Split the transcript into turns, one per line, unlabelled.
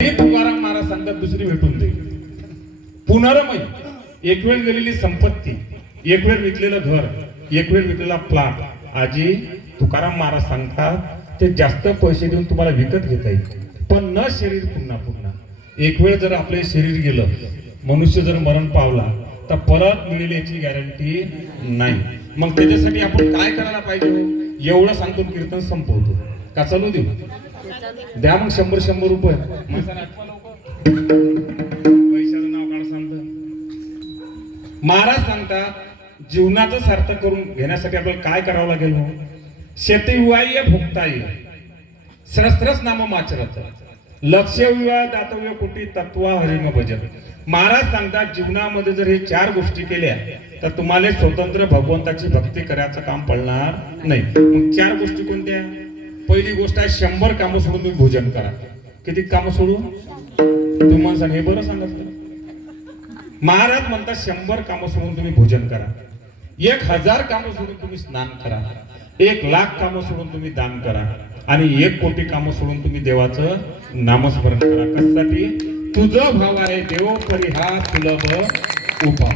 हे तुकाराम महाराज सांगतात दुसरी भेटून दे. पुनरमय. एक वेळ गेलेली संपत्ती एक वेळ विकलेलं घर एक वेळ विकलेला प्लॉट आजी तुकाराम महाराज सांगतात ते जास्त पैसे देऊन तुम्हाला विकत घेता येईल. पण न शरीर पुन्हा पुन्हा. एक वेळ जर आपले शरीर गेलं मनुष्य जर मरण पावला तर परत मिळेल याची गॅरंटी नाही. मग त्याच्यासाठी आपण काय करायला पाहिजे हो? एवढं सांगतो कीर्तन संपवतो. का चालू देऊ? द्या मग शंभर शंभर रुपये. पैशाचं नाव काढ सांगत. महाराज सांगतात जीवनाचं सार्थक करून घेण्यासाठी आपल्याला काय करावं लागेल हो? शेती विवाही भोगता येईल सहस्त्रच नाम माचरत. लक्ष विवाह दातव्य कुटी तत्वा हरिम भजन महाराज सांगतात जीवनामध्ये जर हे चार गोष्टी केल्या तर तुम्हाला स्वतंत्र भगवंताची भक्ती करायचं काम पडणार नाही. मग चार गोष्टी कोणत्या? पहिली गोष्ट आहे शंभर कामं सोडून तुम्ही भोजन करा. किती कामं सोडून? तुम्ही मला सांग हे बरं सांगत महाराज म्हणतात शंभर कामं सोडून तुम्ही भोजन करा. एक हजार कामं सोडून तुम्ही स्नान करा. एक लाख कामं सोडून तुम्ही दान करा. आणि एक कोटी कामं सोडून तुम्ही देवाचं नामस्मरण करा. कशासाठी? तुझं भाव आहे देव परिहा सुलभ उपा